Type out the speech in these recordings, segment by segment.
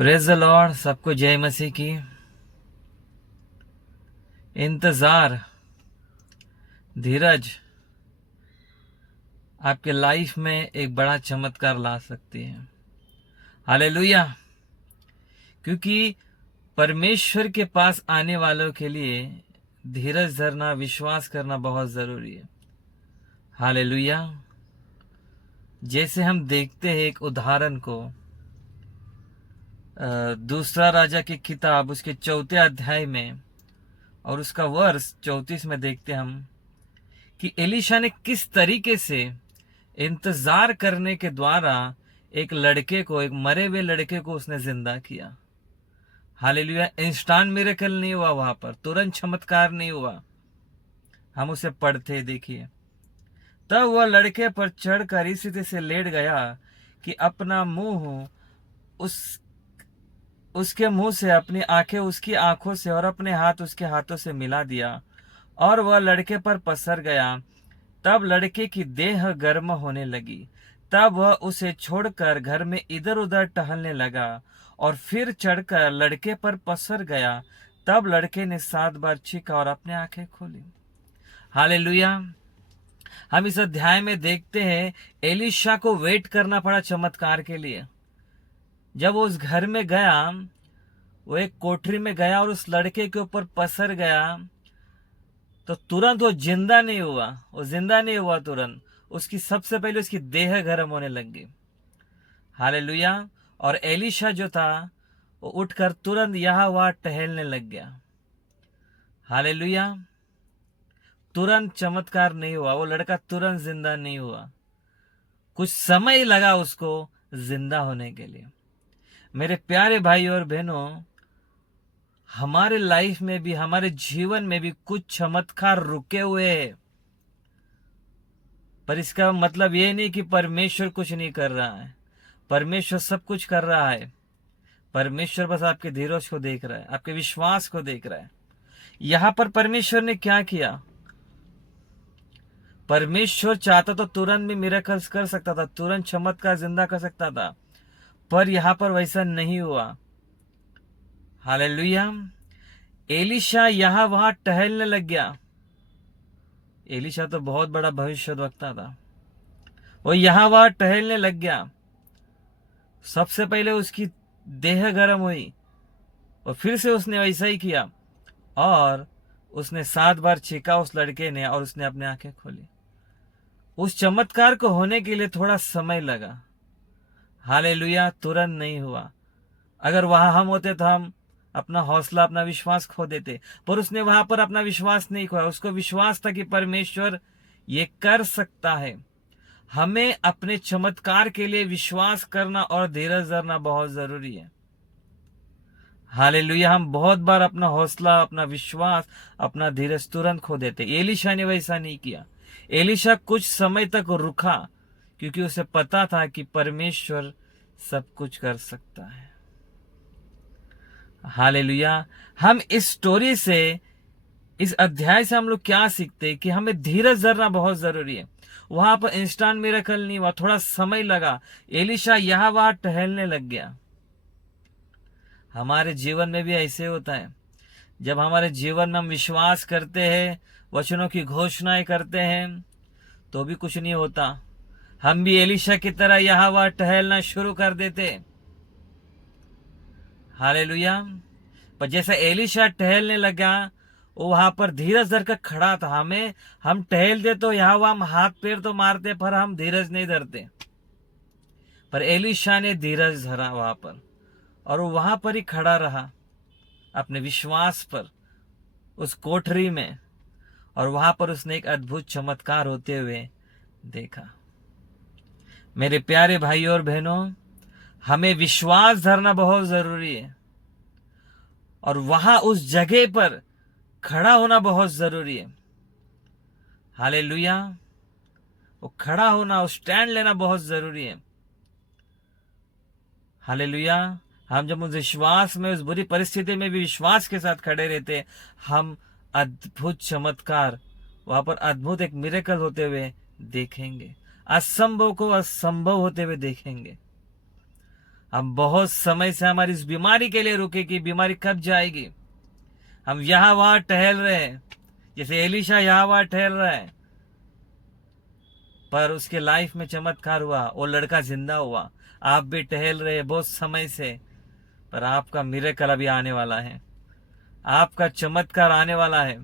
Praise the Lord. सबको जय मसीह की। इंतजार, धीरज आपके लाइफ में एक बड़ा चमत्कार ला सकती है। हालेलुया। क्योंकि परमेश्वर के पास आने वालों के लिए धीरज धरना, विश्वास करना बहुत जरूरी है। हालेलुया। जैसे हम देखते हैं एक उदाहरण को, दूसरा राजा की किताब उसके 4 अध्याय में और उसका वर्ष 34 में देखते हम कि एलीशा ने किस तरीके से इंतजार करने के द्वारा एक लड़के को, एक मरे हुए लड़के को उसने जिंदा किया। हालेलुया। इंस्टांट मिरेकल नहीं हुआ, वहां पर तुरंत चमत्कार नहीं हुआ। हम उसे पढ़ते देखिए, तब वह लड़के पर चढ़कर इस रीति से लेट गया कि अपना मुंह उस उसके मुंह से, अपनी आंखें उसकी आंखों से और अपने हाथ उसके हाथों से मिला दिया और वह लड़के पर पसर गया। तब लड़के की देह गर्म होने लगी। तब वह उसे छोड़कर घर में इधर उधर टहलने लगा और फिर चढ़कर लड़के पर पसर गया। तब लड़के ने 7 बार चीखा और अपने आंखें खोली। हालेलुया। हम इस अध्याय में देखते हैं एलीशा को वेट करना पड़ा चमत्कार के लिए। जब वो उस घर में गया, वो एक कोठरी में गया और उस लड़के के ऊपर पसर गया, तो तुरंत वो जिंदा नहीं हुआ। वो जिंदा नहीं हुआ तुरंत, उसकी सबसे पहले उसकी देह गर्म होने लग गई। हालेलुया। और एलीशा जो था वो उठकर तुरंत यहां वहां टहलने लग गया। हालेलुया। तुरंत चमत्कार नहीं हुआ, वो लड़का तुरंत जिंदा नहीं हुआ। कुछ समय लगा उसको जिंदा होने के लिए। मेरे प्यारे भाई और बहनों, हमारे लाइफ में भी, हमारे जीवन में भी कुछ चमत्कार रुके हुए हैं। पर इसका मतलब ये नहीं कि परमेश्वर कुछ नहीं कर रहा है। परमेश्वर सब कुछ कर रहा है। परमेश्वर बस आपके धीरज को देख रहा है, आपके विश्वास को देख रहा है। यहां पर परमेश्वर ने क्या किया? परमेश्वर चाहता तो तुरंत भी मिरेकल्स कर सकता था, तुरंत चमत्कार जिंदा कर सकता था, पर यहां पर वैसा नहीं हुआ। हालेलुया। एलीशा यहां वहां टहलने लग गया। एलीशा तो बहुत बड़ा भविष्यद्वक्ता था। वो यहां वहां टहलने लग गया। सबसे पहले उसकी देह गर्म हुई और फिर से उसने वैसा ही किया और उसने 7 बार छींका उस लड़के ने और उसने अपनी आंखें खोली। उस चमत्कार को होने के लिए थोड़ा समय लगा। हालेलुया। तुरंत नहीं हुआ। अगर वहां हम होते तो हम अपना हौसला, अपना विश्वास खो देते, पर उसने वहां पर अपना विश्वास नहीं खोया। उसको विश्वास था कि परमेश्वर ये कर सकता है। हमें अपने चमत्कार के लिए विश्वास करना और धीरज धरना बहुत जरूरी है। हालेलुया। हम बहुत बार अपना हौसला, अपना विश्वास, अपना धीरज तुरंत खो देते। एलीशा ने वैसा नहीं किया। एलीशा कुछ समय तक रुका क्योंकि उसे पता था कि परमेश्वर सब कुछ कर सकता है। हालेलुया। हम इस स्टोरी से, इस अध्याय से हम लोग क्या सीखते हैं कि हमें धीरज धरना बहुत जरूरी है। वहां पर इंस्टांट मिरेकल नहीं हुआ, थोड़ा समय लगा। एलीशा यहां वहां टहलने लग गया। हमारे जीवन में भी ऐसे होता है। जब हमारे जीवन में हम विश्वास करते हैं, वचनों की घोषणाएं करते हैं, तो भी कुछ नहीं होता। हम भी एलीशा की तरह यहां वहां टहलना शुरू कर देते। हालेलुया। पर जैसे एलीशा टहलने लगा, वो वहां पर धीरज धर कर खड़ा था। हम टहल दे तो यहाँ वहां हम हाथ पैर तो मारते, पर हम धीरज नहीं धरते। पर एलीशा ने धीरज धरा वहां पर और वो वहां पर ही खड़ा रहा अपने विश्वास पर, उस कोठरी में, और वहां पर उसने एक अद्भुत चमत्कार होते हुए देखा। मेरे प्यारे भाइयों और बहनों, हमें विश्वास धरना बहुत जरूरी है और वहां उस जगह पर खड़ा होना बहुत जरूरी है। हालेलुया। वो खड़ा होना, उस स्टैंड लेना बहुत जरूरी है। हालेलुया। हम जब उस विश्वास में, उस बुरी परिस्थिति में भी विश्वास के साथ खड़े रहते, हम अद्भुत चमत्कार, वहां पर अद्भुत एक मिरेकल होते हुए देखेंगे। असंभव को असंभव होते हुए देखेंगे। हम बहुत समय से हमारी इस बीमारी के लिए रुके कि बीमारी कब जाएगी। हम यहाँ वहां टहल रहे हैं, जैसे एलिशा यहाँ वहां टहल रहा है, पर उसके लाइफ में चमत्कार हुआ, वो लड़का जिंदा हुआ। आप भी टहल रहे बहुत समय से, पर आपका मिरेकल अभी आने वाला है, आपका चमत्कार आने वाला है।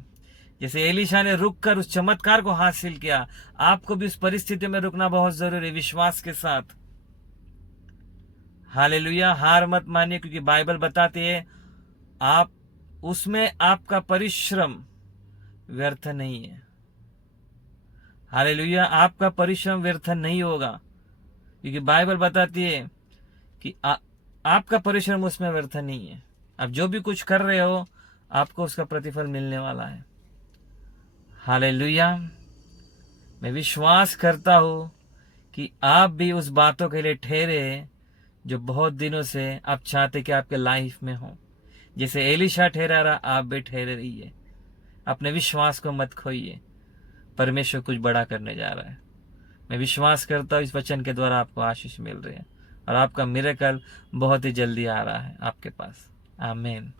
जैसे एलिशा ने रुक कर उस चमत्कार को हासिल किया, आपको भी उस परिस्थिति में रुकना बहुत जरूरी, विश्वास के साथ। हालेलुया। हार मत मानिए, क्योंकि बाइबल बताती है आप उसमें आपका परिश्रम व्यर्थ नहीं है। हालेलुया। आपका परिश्रम व्यर्थ नहीं होगा, क्योंकि बाइबल बताती है कि आपका परिश्रम उसमें व्यर्थ नहीं है। आप जो भी कुछ कर रहे हो, आपको उसका प्रतिफल मिलने वाला है। हालेलुया। मैं विश्वास करता हूं कि आप भी उस बातों के लिए ठहरे जो बहुत दिनों से आप चाहते कि आपके लाइफ में हो। जैसे एलिशा ठहरा रहा, आप भी ठहरे रहिए। अपने विश्वास को मत खोइए, परमेश्वर कुछ बड़ा करने जा रहा है। मैं विश्वास करता हूँ इस वचन के द्वारा आपको आशीष मिल रही है, और आपका मिरेकल बहुत ही जल्दी आ रहा है आपके पास। आमीन।